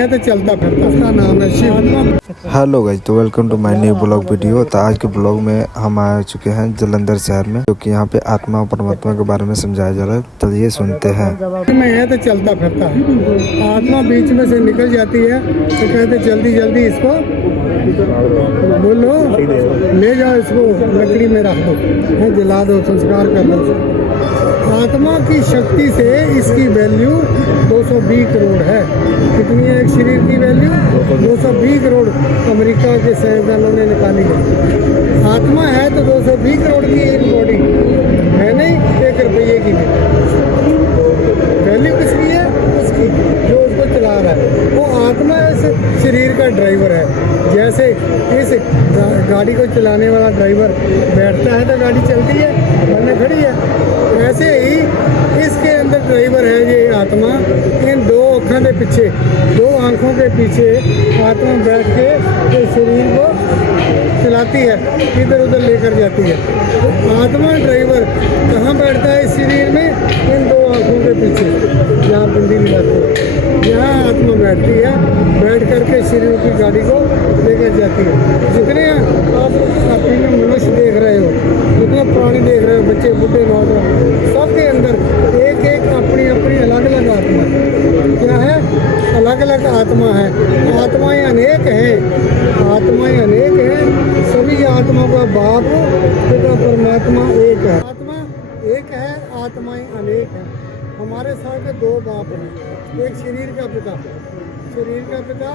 है तो चलता फिरता, उसका नाम है शिव। हेलो गाइस, तो welcome to my new blog video. तो आज के ब्लॉग में हम आ चुके हैं जलंधर शहर में, क्योंकि यहाँ पे आत्मा और परमात्मा के बारे में समझाया जा रहा है। तो ये सुनते हैं। में है तो चलता फिरता है, आत्मा बीच में से निकल जाती है तो कहते जल्दी जल्दी इसको बोलो, ले जाओ, इसको लकड़ी में रख दो, जला दो, संस्कार कर दो। आत्मा की शक्ति से इसकी वैल्यू 220 करोड़ है। कितनी है एक शरीर की वैल्यू? 220 करोड़ अमेरिका के साइंसदानों ने निकाली है। आत्मा है तो 220 करोड़ की एक बॉडी है, नहीं 1 रुपये की वैल्यू किसकी है? उसकी जो उसको चला रहा है, वो आत्मा इस शरीर का ड्राइवर है। जैसे इस गाड़ी को चलाने वाला ड्राइवर बैठता है तो गाड़ी चलती है, वरना खड़ी है। ऐसे ही इसके अंदर ड्राइवर है ये आत्मा। इन 2 आँखों के पीछे, 2 आँखों के पीछे आत्मा बैठ के इस शरीर को चलाती है, इधर उधर लेकर जाती है। तो आत्मा ड्राइवर कहाँ बैठता है इस शरीर में? इन 2 आँखों के पीछे, जहाँ बिंदी लगाती है, यहाँ आत्मा बैठती है। बैठ करके शरीर की गाड़ी को लेकर जाती है। जितने आप अपने मनुष्य देख रहे हो, जितने प्राणी देख रहे हो, बच्चे बुढ़े नौजवान, सबके अंदर एक एक अपनी अपनी अलग अलग आत्मा क्या है? अलग अलग आत्मा है। आत्माएं अनेक हैं, आत्माएं अनेक हैं। सभी आत्माओं का बाप पिता परमात्मा एक है। आत्मा एक है, आत्माएं अनेक हैं। हमारे साथ 2 बाप हैं। एक शरीर का पिता, शरीर का पिता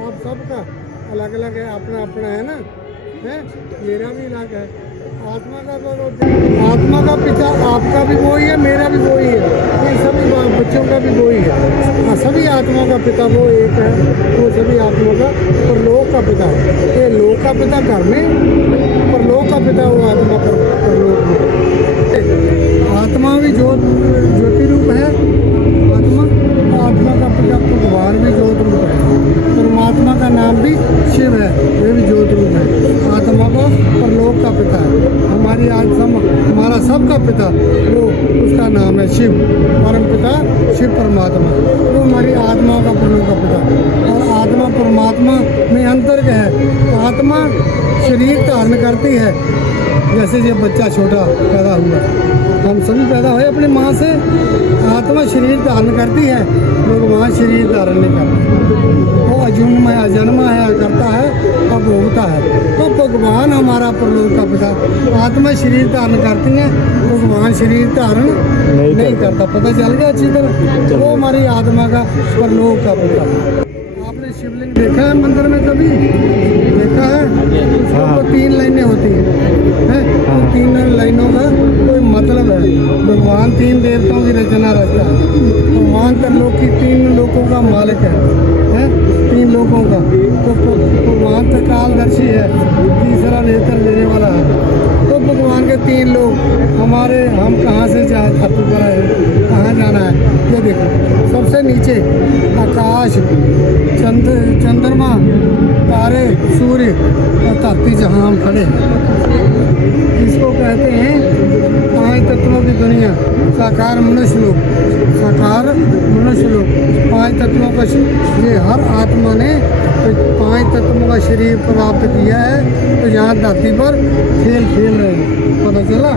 आप सबका अलग अलग है, अपना अपना है ना, है मेरा भी अलग है। आत्मा का आत्मा का पिता आपका भी वही है, मेरा भी वही है, इन सभी बच्चों का भी वही है। सभी आत्माओं का पिता वो एक है, वो सभी आत्माओं का परलोक का पिता है। ये लोक का पिता घर में, परलोक का पिता वो आत्मा परलोक में। आत्मा भी ज्योति रूप है। आत्मा का पिता भगवान भी ज्योत रूप है। परमात्मा का नाम भी शिव है, वे भी ज्योत रूप है। आत्मा को परलोक का पिता है। हमारी हमारा सबका पिता वो, उसका नाम है शिव, परम पिता शिव परमात्मा। वो हमारी आत्माओं का परलोक का पिता। और आत्मा परमात्मा में अंतर क्या है? आत्मा शरीर धारण करती है। जैसे ये बच्चा छोटा पैदा हुआ, हम सभी पैदा हुए अपनी माँ से। आत्मा शरीर धारण करती है, भगवान शरीर धारण नहीं करता। वो अजन्मा है, करता है और भोगता है। तो भगवान हमारा परलोक का पिता। आत्मा शरीर धारण करती है, भगवान शरीर धारण नहीं करता। पता चल गया अच्छी तरह? वो हमारी आत्मा का परलोक का पिता। आपने शिवलिंग देखा है मंदिर में? कभी देखा है? उसको 3 लाइनें होती हैं, तो 3 लाइनों का कोई मतलब है। भगवान 3 देवताओं की रचना रचता है। भगवान त्रिलोक की 3 लोकों का मालिक है 3 लोकों का। तो भगवान त्रिकालदर्शी है, तीसरा नेत्र देने वाला है। तो भगवान के 3 लोग हमारे, हम कहाँ से जाए, धरती पर आए, कहाँ जाना है? ये देखो, सबसे नीचे आकाश, चंद्रमा, तारे, सूर्य और धरती, जहाँ हम खड़े हैं, इसको कहते हैं 5 तत्वों की दुनिया। साकार मनुष्य लोग, साकार मनुष्य लोग 5 तत्वों का, ये हर आत्मा ने 5 तत्वों का शरीर प्राप्त किया है। तो यहाँ धरती पर खेल रहे हैं, पता चला?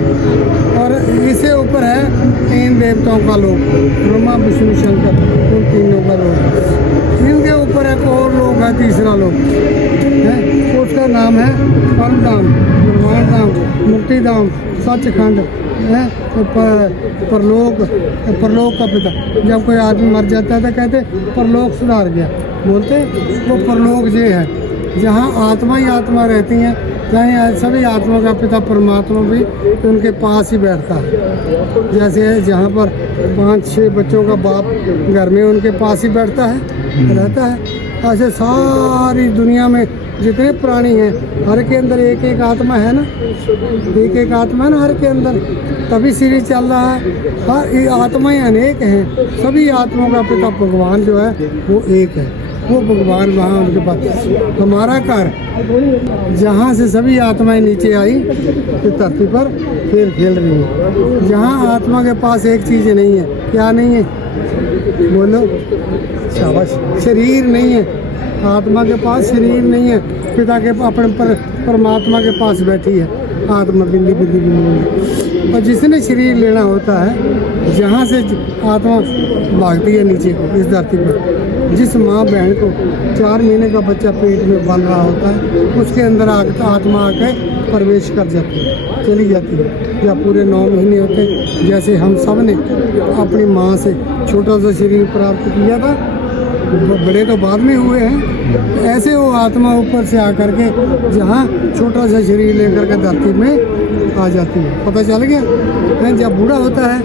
और इससे ऊपर है 3 देवताओं का लोग, ब्रह्मा विष्णु शंकर, उन 3 का लोग। इनके ऊपर एक और लोग है, तीसरा लोग है, उसका नाम है परम धाम, निर्वाण धाम, मुक्ति धाम, सचखंड है। तो परलोक का पिता। जब कोई आदमी मर जाता है तो कहते परलोक सुधार गया, बोलते वो परलोक ये है, जहाँ आत्मा ही आत्मा रहती हैं। जहाँ सभी आत्मा का पिता परमात्मा भी उनके पास ही बैठता है। जैसे जहाँ पर 5-6 बच्चों का बाप घर में उनके पास ही बैठता है, रहता है। ऐसे सारी दुनिया में जितने प्राणी हैं, हर के अंदर एक एक आत्मा है ना, एक एक आत्मा है ना हर के अंदर, तभी शरीर चल रहा है। हर आत्माएं अनेक हैं, सभी आत्माओं का पिता भगवान जो है वो एक है। वो भगवान वहाँ उनके पास। हमारा घर जहाँ से सभी आत्माएं नीचे आई तो धरती पर खेल रही हैं। जहाँ आत्मा के पास एक चीज़ नहीं है, क्या नहीं है? बोलो शाबाश। शरीर नहीं है, आत्मा के पास शरीर नहीं है, पिता के अपने परमात्मा के पास बैठी है आत्मा बिंदी बिंदी बिंदी। और जिसने शरीर लेना होता है, जहाँ से आत्मा भागती है नीचे को इस धरती पर। जिस माँ बहन को 4 महीने का बच्चा पेट में बन रहा होता है, उसके अंदर आत्मा आके प्रवेश कर जाती है, चली जाती है। या पूरे 9 महीने होते, जैसे हम सब ने अपनी माँ से छोटा सा शरीर प्राप्त किया था, बड़े तो बाद में हुए हैं, ऐसे वो आत्मा ऊपर से आकर के जहाँ छोटा सा शरीर लेकर के धरती में आ जाती है। पता चल गया? फिर जब बूढ़ा होता है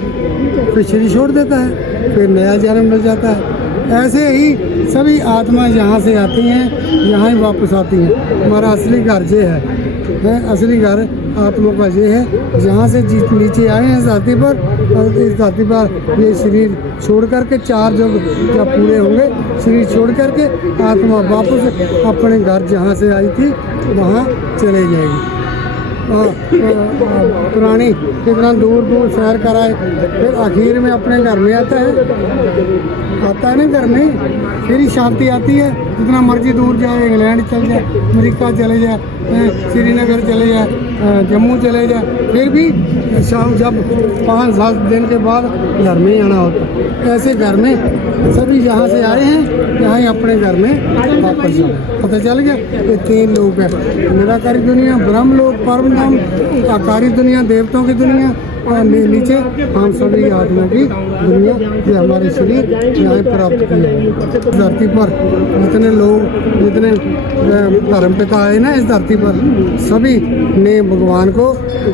फिर शरीर छोड़ देता है, फिर नया जन्म मिल जाता है। ऐसे ही सभी आत्मा जहाँ से आती हैं यहाँ ही वापस आती हैं। हमारा असली घर ये है, असली घर आत्मा का ये है, जहाँ से नीचे आए हैं इस धरती पर, और इस धरती पर ये शरीर छोड़ करके 4 युग जब पूरे होंगे, शरीर छोड़ करके आत्मा वापस अपने घर जहाँ से आई थी वहाँ चले जाएगी। पुरानी कितना दूर दूर सैर कराए, फिर आखिर में अपने घर में आता है ना, घर में फिर ही शांति आती है। जितना मर्जी दूर जाए, इंग्लैंड चल जाए, अमेरिका चले जाए, श्रीनगर चले जाए, जम्मू चले जाए, फिर भी शाम जब 5-7 दिन के बाद घर में ही आना होता है। ऐसे घर में सभी जहाँ से आए हैं यहाँ ही अपने घर में वापस जाए। पता चल गया? ये 3 लोग हैं, निराकारी दुनिया, ब्रह्म लोक, परम धाम, आकारी दुनिया, देवताओं की दुनिया, और नीचे हम सभी आत्मा की दुनिया। ये हमारे शरीर यहाँ प्राप्त किए। धरती पर जितने लोग, जितने धर्म पिता आए ना इस धरती पर, सभी ने भगवान को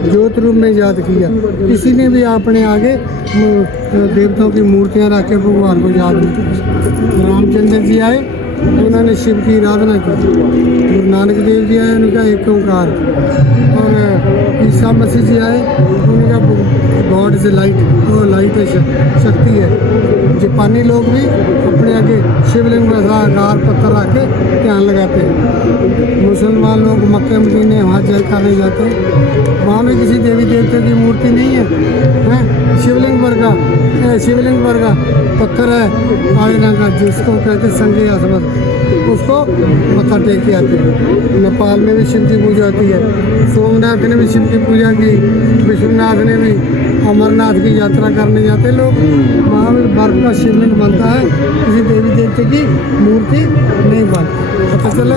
ज्योत रूप में याद किया। किसी ने भी अपने आगे देवताओं की मूर्तियाँ रख के भगवान को याद नहीं किया। रामचंद्र जी आए, उन्होंने शिव की आराधना की। गुरु नानक देव जी आए, उनका एक ओंकार। और ईसा मसीह जी आए, उनका गॉड इज लाइट, वो लाइट है, शक्ति है। जापानी लोग भी अपने आगे शिवलिंग में गार पत्थर रख के ध्यान लगाते हैं। मुसलमान लोग मक्के मदीने वहाँ जल करने जाते हैं, वहाँ में किसी देवी देवते की मूर्ति नहीं है, शिवलिंग पर का पत्थर है काले रंग का, जिसको कहते संगे असमत, उसको मत्था टेक के आते हैं। नेपाल में भी शिव की पूजा होती है, सोमनाथ ने भी शिव की पूजा की, विश्वनाथ ने भी, अमरनाथ की यात्रा करने जाते लोग, वहाँ भी बर्फ का शिवलिंग बनता है, किसी देवी देवते की मूर्ति नहीं बनती। पता चला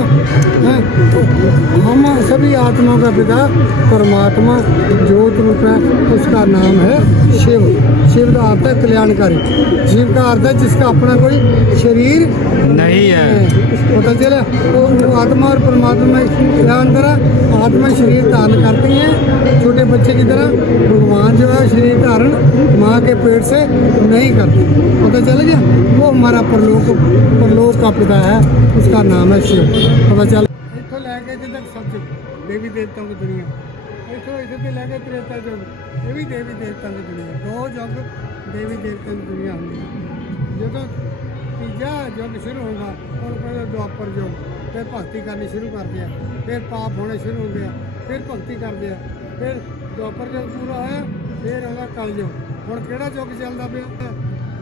है? हम सभी आत्माओं का पिता परमात्मा ज्योत रूप है, उसका नाम है शिव। शिव का अर्थ है कल्याणकारी, शिव का अर्थ है जिसका अपना कोई शरीर नहीं है। पता चला? वो आत्मा और परमात्मा क्या अंतर है? आत्मा शरीर धारण करती है छोटे बच्चे की तरह, भगवान जो है शरीर धारण माँ के पेट से नहीं करते। पता चल गया? वो हमारा परलोक का पिता है, उसका नाम है शिव। पता चल? इतों लैके तक सब देवी देवताओं की दुनिया, इतों इतने लैके त्रेता युग, ये भी देवी देवताओं की दुनिया। 2 युग देवी देवताओं की दुनिया होगी। जो तीजा युग शुरू होगा और पहले द्वापर युग, फिर भक्ति करनी शुरू कर दिया, फिर पाप होने शुरू हो गया, फिर भक्ति कर दिया, फिर द्वापर युग पूरा होया, फिर होगा कल युग। और केड़ा युग चलता पे?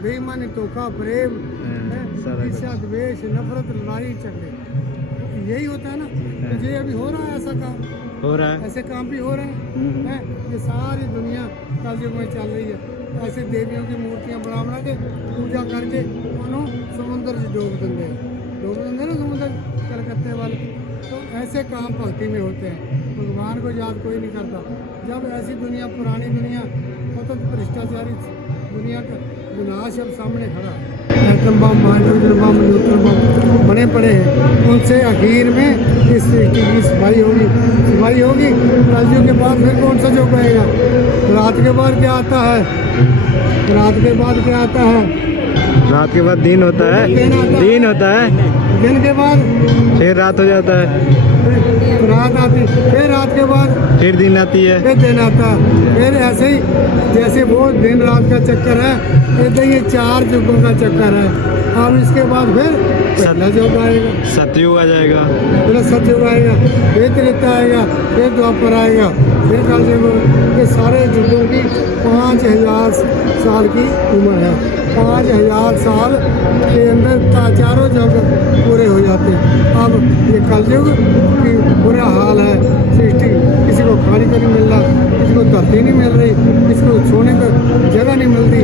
बेईमानी, धोखा, प्रेम, ईर्ष्या, द्वेष, नफरत, लड़ाई, झगड़े, यही होता है ना। तो ये अभी हो रहा है, ऐसा काम हो रहा है, ऐसे काम भी हो रहे हैं। ये सारी दुनिया कल युग में चल रही है। ऐसे देवियों की मूर्तियाँ बना के पूजा करके उन्होंने समुद्र से डोब देंगे ना, समुद्र कलकत्ते वाले। तो ऐसे काम भक्ति में होते हैं, भगवान को याद कोई नहीं करता। जब ऐसी दुनिया, पुरानी दुनिया, सतत भ्रष्टाचारी दुनिया का विनाश अब सामने खड़ा, atom bomb, hydrogen bomb, neutron bomb बने पड़े हैं, उनसे आखिर में इस सृष्टि की सफाई होगी। कलयुग के बाद फिर कौन सा युग आएगा? रात के बाद क्या आता है? रात के बाद क्या आता है? रात के बाद दिन होता है, दिन होता है, दिन के बाद फिर रात हो जाता है। फिर रात आती, फिर रात के बाद फिर दिन आती है। फिर दिन आता, फिर ऐसे ही जैसे वो दिन रात का चक्कर है, ऐसे ही ये 4 युगों का चक्कर है। और इसके बाद फिर पहला युग आएगा, सतयुग आ जाएगा। फिर सतयुग आएगा, फिर त्रेता आएगा, फिर द्वापर आएगा, फिर कलयुग। ये सारे युगों की 5000 साल की उम्र है। 5000 साल के अंदर चारों युग पूरे हो जाते हैं। अब ये कलयुग की बुरा हाल है सृष्टि, किसी को खाने को नहीं मिल रहा, किसी को धरती नहीं मिल रही, किसी को सोने को जगह नहीं मिलती।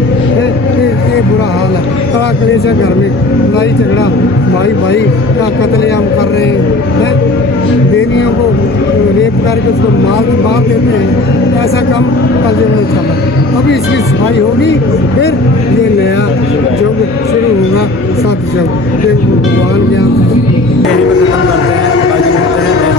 ये बुरा हाल है। बड़ा क्लेश है घर में, लड़ाई झगड़ा, भाई भाई का कत्लेआम कर रहे हैं, देवियों को रेप करके उसको मार देते हैं। ऐसा काम कलयुग में चला। अभी इसकी सफाई होगी, फिर ये नया युग शुरू होगा, सतयुग। ये भगवान ज्ञान से यहीं पर खत्म करते हैं। बाकी मिलते हैं